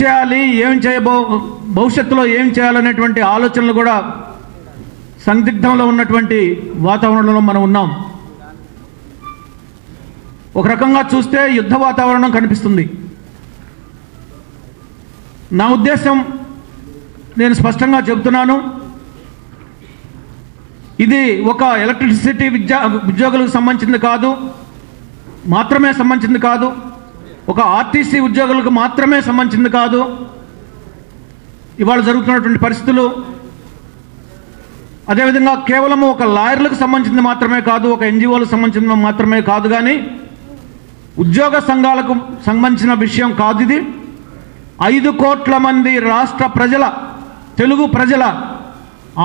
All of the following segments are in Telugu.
చేయాలి, భవిష్యత్తులో ఏం చేయాలనేటువంటి ఆలోచనలు కూడా సందిగ్ధంలో ఉన్నటువంటి వాతావరణంలో మనం ఉన్నాం. ఒక రకంగా చూస్తే యుద్ధ వాతావరణం కనిపిస్తుంది. నా ఉద్దేశం నేను స్పష్టంగా చెబుతున్నాను, ఇది ఒక ఎలక్ట్రిసిటీ ఉద్యోగులకు సంబంధించింది కాదు, ఒక ఆర్టీసీ ఉద్యోగులకు మాత్రమే సంబంధించింది కాదు. ఇవాళ జరుగుతున్నటువంటి పరిస్థితులు అదేవిధంగా కేవలం ఒక లాయర్లకు సంబంధించింది మాత్రమే కాదు, ఒక ఎన్జిఓలకు సంబంధించింది మాత్రమే కాదు, కానీ ఉద్యోగ సంఘాలకు సంబంధించిన విషయం కాదు ఇది. 5 కోట్ల మంది రాష్ట్ర ప్రజల, తెలుగు ప్రజల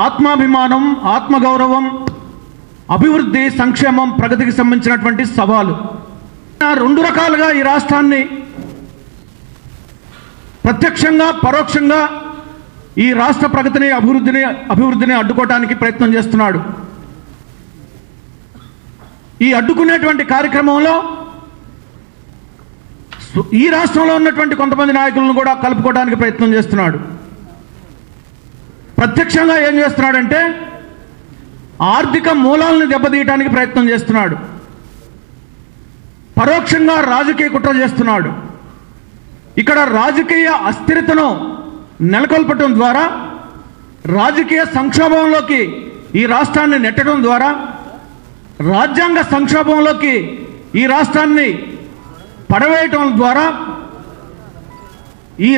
ఆత్మాభిమానం, ఆత్మగౌరవం, అభివృద్ధి, సంక్షేమం, ప్రగతికి సంబంధించినటువంటి సవాలు. 2 రకాలుగా ఈ రాష్ట్రాన్ని ప్రత్యక్షంగా పరోక్షంగా ఈ రాష్ట్ర ప్రగతిని అభివృద్ధిని అడ్డుకోవడానికి ప్రయత్నం చేస్తున్నాడు. ఈ అడ్డుకునేటువంటి కార్యక్రమంలో ఈ రాష్ట్రంలో ఉన్నటువంటి కొంతమంది నాయకులను కూడా కలుపుకోవడానికి ప్రయత్నం చేస్తున్నాడు. ప్రత్యక్షంగా ఏం చేస్తున్నాడంటే ఆర్థిక మూలాలను దెబ్బతీయడానికి ప్రయత్నం చేస్తున్నాడు. పరోక్షంగా రాజకీయ కుట్ర చేస్తున్నాడు. ఇక్కడ రాజకీయ అస్థిరతను నెలకొల్పటం ద్వారా, రాజకీయ సంక్షోభంలోకి ఈ రాష్ట్రాన్ని నెట్టడం ద్వారా, రాజ్యాంగ సంక్షోభంలోకి ఈ రాష్ట్రాన్ని పడవేయటం ద్వారా, ఈ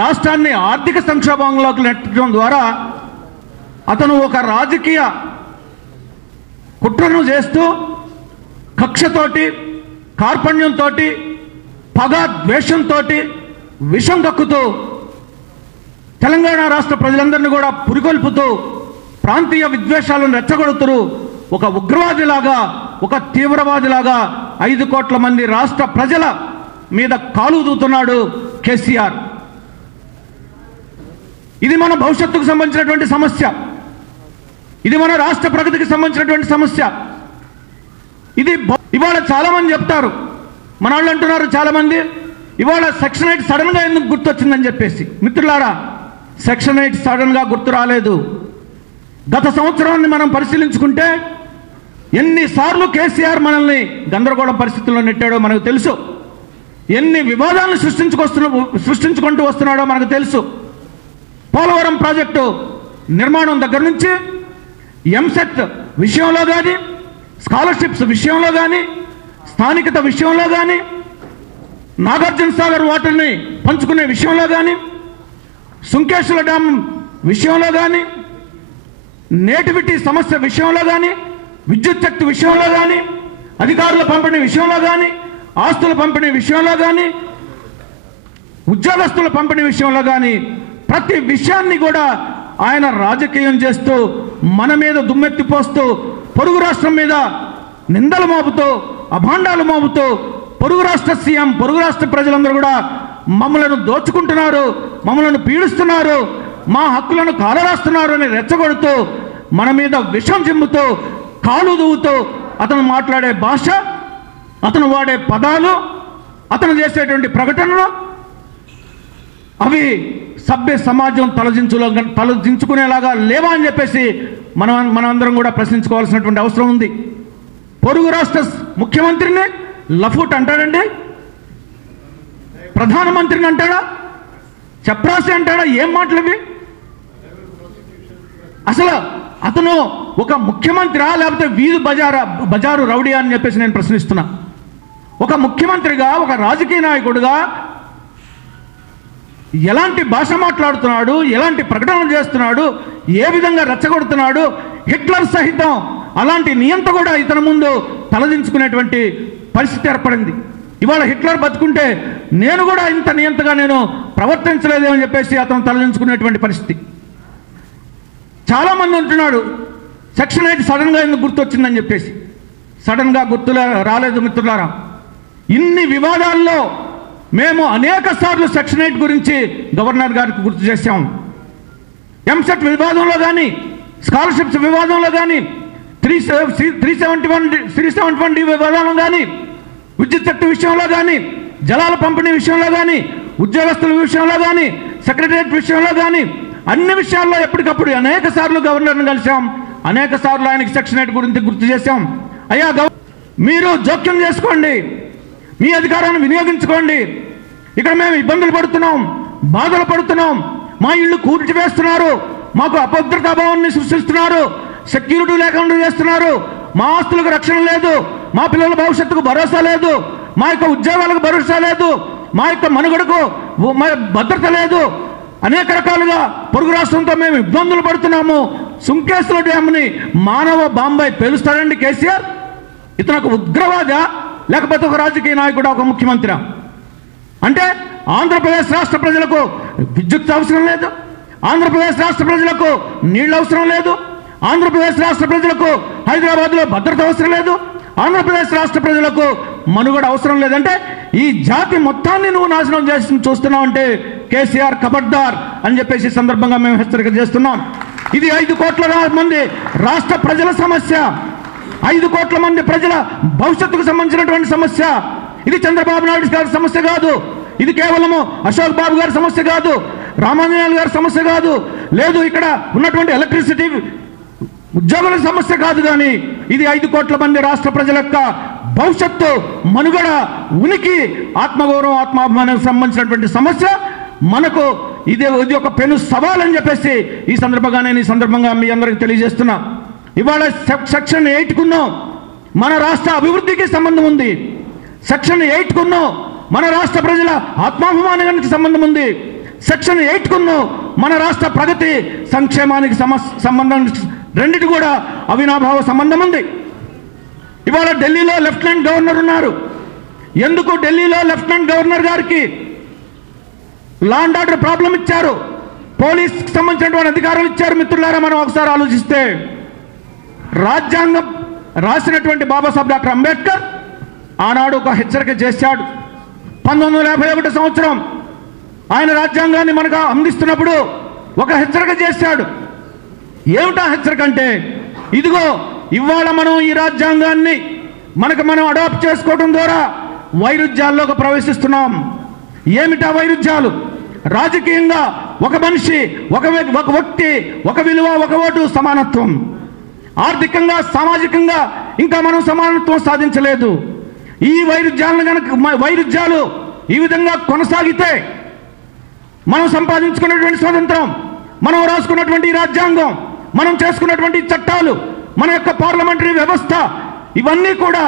రాష్ట్రాన్ని ఆర్థిక సంక్షోభంలోకి నెట్టడం ద్వారా అతను ఒక రాజకీయ కుట్రను చేస్తూ కక్షతోటి, కార్పణ్యంతో, పగ ద్వేషంతో, విషం కక్కుతూ తెలంగాణ రాష్ట్ర ప్రజలందరినీ కూడా పురికొల్పుతూ ప్రాంతీయ విద్వేషాలను రెచ్చగొడుతూ ఒక ఉగ్రవాదిలాగా, ఒక తీవ్రవాదిలాగా 5 కోట్ల మంది రాష్ట్ర ప్రజల మీద కాలుదూతున్నాడు కేసీఆర్. ఇది మన భవిష్యత్తుకు సంబంధించినటువంటి సమస్య, ఇది మన రాష్ట్ర ప్రగతికి సంబంధించినటువంటి సమస్య. ఇది ఇవాళ చాలా మంది చెప్తారు, మన వాళ్ళు అంటున్నారు చాలా మంది, ఇవాళ సెక్షన్ 8 సడన్ గా ఎందుకు గుర్తొచ్చిందని చెప్పేసి. మిత్రులారా, సెక్షన్ 8 సడన్ గా గుర్తు రాలేదు. గత సంవత్సరాన్ని మనం పరిశీలించుకుంటే ఎన్నిసార్లు కేసీఆర్ మనల్ని గందరగోళ పరిస్థితుల్లో నెట్టాడో మనకు తెలుసు. ఎన్ని వివాదాలను సృష్టించుకుంటూ వస్తున్నాడో మనకు తెలుసు. పోలవరం ప్రాజెక్టు నిర్మాణం దగ్గర నుంచి ఎంసెట్ విషయంలో కానీ, స్కాలర్షిప్స్ విషయంలో కానీ, స్థానికత విషయంలో కానీ, నాగార్జున సాగర్ వాటర్ని పంచుకునే విషయంలో కానీ, సుంకేశ్వర డ్యామ్ విషయంలో కానీ, నేటివిటీ సమస్య విషయంలో కానీ, విద్యుత్ శక్తి విషయంలో కానీ, అధికారుల పంపిణీ విషయంలో కానీ, ఆస్తుల పంపిణీ విషయంలో కానీ, ఉద్యోగస్తుల పంపిణీ విషయంలో కానీ ప్రతి విషయాన్ని కూడా ఆయన రాజకీయం చేస్తూ, మన మీద దుమ్మెత్తిపోస్తూ, పొరుగు రాష్ట్రం మీద నిందలు మోపుతూ, అభాండాలు మోపుతూ, పొరుగు రాష్ట్ర సీఎం, పొరుగు రాష్ట్ర ప్రజలందరూ కూడా మమ్మలను దోచుకుంటున్నారు, మమ్మలను పీడిస్తున్నారు, మా హక్కులను కాలరాస్తున్నారు అని రెచ్చగొడుతూ, మన మీద విషం చిమ్ముతూ, కాలు దూవుతూ అతను మాట్లాడే భాష, అతను వాడే పదాలు, అతను చేసేటువంటి ప్రకటనలు అవి సభ్య సమాజం తలదించుకునేలాగా లేవా అని చెప్పేసి మనమందరం కూడా ప్రశ్నించుకోవాల్సినటువంటి అవసరం ఉంది. పొరుగు రాష్ట్ర ముఖ్యమంత్రిని లఫూట్ అంటాడండి, ప్రధానమంత్రిని అంటాడా, చప్రాసి అంటాడా? ఏం మాటలు ఇవి? అసలు అతను ఒక ముఖ్యమంత్రి లేకపోతే వీధి బజారు రౌడీ అని చెప్పేసి నేను ప్రశ్నిస్తున్నా. ఒక ముఖ్యమంత్రిగా, ఒక రాజకీయ నాయకుడిగా ఎలాంటి భాష మాట్లాడుతున్నాడు, ఎలాంటి ప్రకటనలు చేస్తున్నాడు, ఏ విధంగా రెచ్చగొడుతున్నాడు? హిట్లర్ సహితం అలాంటి నియంత కూడా ఇతని ముందు తలదించుకునేటువంటి పరిస్థితి ఏర్పడింది. ఇవాళ హిట్లర్ బతుకుంటే నేను కూడా ఇంత నియంతగా నేను ప్రవర్తించలేదేమని చెప్పేసి అతను తలదించుకునేటువంటి పరిస్థితి. చాలా మంది అంటున్నాడు సెక్షన్ 8 సడన్ గా ఎందుకు గుర్తొచ్చిందని చెప్పేసి. సడన్ గా గుర్తు రాలేదు మిత్రులారా. ఇన్ని వివాదాల్లో మేము అనేక సార్లు సెక్షన్ 8 గురించి గవర్నర్ గారికి గుర్తు చేశాం. ఎంసెట్ వివాదంలో కానీ, స్కాలర్షిప్స్ వివాదంలో కానీ, 371D వివాదంలో కానీ, విద్యుత్ శక్తి విషయంలో కానీ, జలాల పంపిణీ విషయంలో కానీ, ఉద్యోగస్తుల విషయంలో కానీ, సెక్రటరియట్ విషయంలో కానీ, అన్ని విషయాల్లో ఎప్పటికప్పుడు అనేక సార్లు గవర్నర్ని కలిసాం, అనేక సార్లు ఆయనకి సెక్షన్ 8 గురించి గుర్తు చేశాం. అయ్యా మీరు జోక్యం చేసుకోండి, మీ అధికారాన్ని వినియోగించుకోండి. ఇక్కడ మేము ఇబ్బందులు పడుతున్నాం, బాధలు పడుతున్నాం, మా ఇళ్ళు కూల్చివేస్తున్నారు, మాకు అభద్రతా భావాన్ని సృష్టిస్తున్నారు, సెక్యూరిటీ లేకుండా చేస్తున్నారు, మా ఆస్తులకు రక్షణ లేదు, మా పిల్లల భవిష్యత్తుకు భరోసా లేదు, మా యొక్క ఉద్యోగాలకు భరోసా లేదు, మా యొక్క మనుగడకు భద్రత లేదు, అనేక రకాలుగా పొరుగు రాష్ట్రంతో మేము ఇబ్బందులు పడుతున్నాము. సుంకేశ్వర డ్యామ్ని మానవ బాంబాయి పేలుస్తాడండి కేసీఆర్? ఇతను ఒక ఉగ్రవాద, లేకపోతే ఒక రాజకీయ నాయకుడు, ఒక ముఖ్యమంత్రి? అంటే ఆంధ్రప్రదేశ్ రాష్ట్ర ప్రజలకు విద్యుత్ అవసరం లేదు, ఆంధ్రప్రదేశ్ రాష్ట్ర ప్రజలకు నీళ్ళు అవసరం లేదు, ఆంధ్రప్రదేశ్ రాష్ట్ర ప్రజలకు హైదరాబాద్లో భద్రత అవసరం లేదు, ఆంధ్రప్రదేశ్ రాష్ట్ర ప్రజలకు మనుగడ అవసరం లేదంటే ఈ జాతి మొత్తాన్ని నువ్వు నాశనం చేసి చూస్తున్నావు అంటే కేసీఆర్ ఖబర్దార్ అని చెప్పేసి సందర్భంగా మేము హెచ్చరిక చేస్తున్నాం. ఇది 5 కోట్ల మంది రాష్ట్ర ప్రజల సమస్య, 5 కోట్ల మంది ప్రజల భవిష్యత్తుకు సంబంధించినటువంటి సమస్య. ఇది చంద్రబాబు నాయుడు గారి సమస్య కాదు, ఇది కేవలము అశోక్ బాబు గారి సమస్య కాదు, రామాంజనేయులు గారి సమస్య కాదు, లేదు ఇక్కడ ఉన్నటువంటి ఎలక్ట్రిసిటీ ఉద్యోగుల సమస్య కాదు. కానీ ఇది 5 కోట్ల మంది రాష్ట్ర ప్రజల యొక్క భవిష్యత్తు, మనుగడ, ఉనికి, ఆత్మగౌరవం, ఆత్మాభిమానానికి సంబంధించినటువంటి సమస్య. మనకు ఇది ఒక పెను సవాల్ అని చెప్పేసి ఈ సందర్భంగా మీ అందరికి తెలియజేస్తున్నా. ఇవాళ సెక్షన్ 8 మన రాష్ట్ర అభివృద్ధికి సంబంధం ఉంది, సెక్షన్ 8 మన రాష్ట్ర ప్రజల ఆత్మాభిమానానికి సంబంధం ఉంది, సెక్షన్ 8 మన రాష్ట్ర ప్రగతి సంక్షేమానికి సంబంధం, రెండిటి కూడా అవినాభావ సంబంధం ఉంది. ఇవాళ ఢిల్లీలో లెఫ్టినెంట్ గవర్నర్ ఉన్నారు. ఎందుకు ఢిల్లీలో లెఫ్టినెంట్ గవర్నర్ గారికి లా అండ్ ఆర్డర్ ప్రాబ్లం ఇచ్చారు, పోలీస్కి సంబంధించినటువంటి అధికారులు ఇచ్చారు? మిత్రులారా, మనం ఒకసారి ఆలోచిస్తే రాజ్యాంగం రాసినటువంటి బాబాసాహెబ్ డాక్టర్ అంబేద్కర్ ఆనాడు ఒక హెచ్చరిక చేశాడు. 1951 సంవత్సరం ఆయన రాజ్యాంగాన్ని మనకు అందిస్తున్నప్పుడు ఒక హెచ్చరిక చేశాడు. ఏమిటా హెచ్చరిక అంటే, ఇదిగో ఇవాళ మనం ఈ రాజ్యాంగాన్ని మనం అడాప్ట్ చేసుకోవడం ద్వారా వైరుధ్యాల్లోకి ప్రవేశిస్తున్నాం. ఏమిటా వైరుధ్యాలు? రాజకీయంగా ఒక మనిషి, ఒక వ్యక్తి, ఒక విలువ, ఒక ఓటు, సమానత్వం. ఆర్థికంగా, సామాజికంగా ఇంకా మనం సమానత్వం సాధించలేదు. ఈ వైరుధ్యాలు ఈ విధంగా కొనసాగితే మనం సంపాదించుకున్నటువంటి స్వాతంత్రం, మనం రాసుకున్నటువంటి రాజ్యాంగం, మనం చేసుకున్నటువంటి చట్టాలు, మన యొక్క పార్లమెంటరీ వ్యవస్థ, ఇవన్నీ కూడా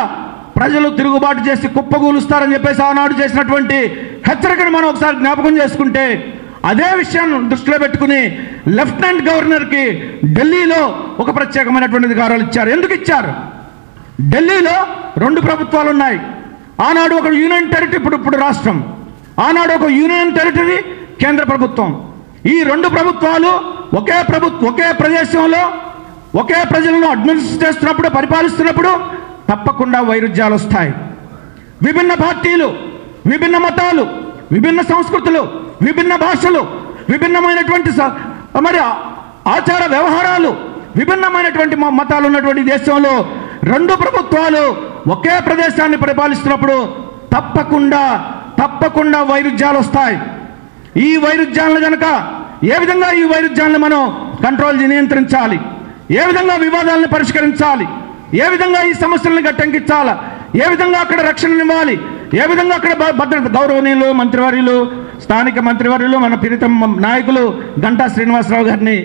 ప్రజలు తిరుగుబాటు చేసి కుప్పగూలుస్తారని చెప్పేసి ఆనాడు చేసినటువంటి హెచ్చరికను మనం ఒకసారి జ్ఞాపకం చేసుకుంటే, అదే విషయాన్ని దృష్టిలో పెట్టుకుని లెఫ్టినెంట్ గవర్నర్కి ఢిల్లీలో ఒక ప్రత్యేకమైనటువంటి అధికారాలు ఇచ్చారు. ఎందుకు ఇచ్చారు? ఢిల్లీలో 2 ప్రభుత్వాలు ఉన్నాయి. ఆనాడు ఒక యూనియన్ టెరిటరీ, ఇప్పుడు రాష్ట్రం. ఆనాడు ఒక యూనియన్ టెరిటరీ, కేంద్ర ప్రభుత్వం. ఈ 2 ప్రభుత్వాలు ఒకే ప్రదేశంలో ఒకే ప్రజలను అడ్మినిస్ట్రేట్ చేస్తున్నప్పుడు, పరిపాలిస్తున్నప్పుడు తప్పకుండా వైరుధ్యాలు వస్తాయి. విభిన్న పార్టీలు, విభిన్న మతాలు, విభిన్న సంస్కృతులు, విభిన్న భాషలు, విభిన్నమైనటువంటి మరి ఆచార వ్యవహారాలు, విభిన్నమైనటువంటి మతాలు ఉన్నటువంటి దేశంలో 2 ప్రభుత్వాలు ఒకే ప్రదేశాన్ని పరిపాలిస్తున్నప్పుడు తప్పకుండా వైరుధ్యాలు వస్తాయి. ఈ వైరుధ్యాలను కనుక ఏ విధంగా ఈ వైరుధ్యాలను మనం నియంత్రించాలి, ఏ విధంగా వివాదాలను పరిష్కరించాలి, ఏ విధంగా ఈ సమస్యలను గట్టెక్కించాలి, ఏ విధంగా అక్కడ రక్షణనివ్వాలి, ఏ విధంగా అక్కడ భద్రత, గౌరవనీయులు మంత్రివర్యులు, స్థానిక మంత్రివర్యులు, మన ప్రీతం నాయకులు గంటా శ్రీనివాసరావు గారిని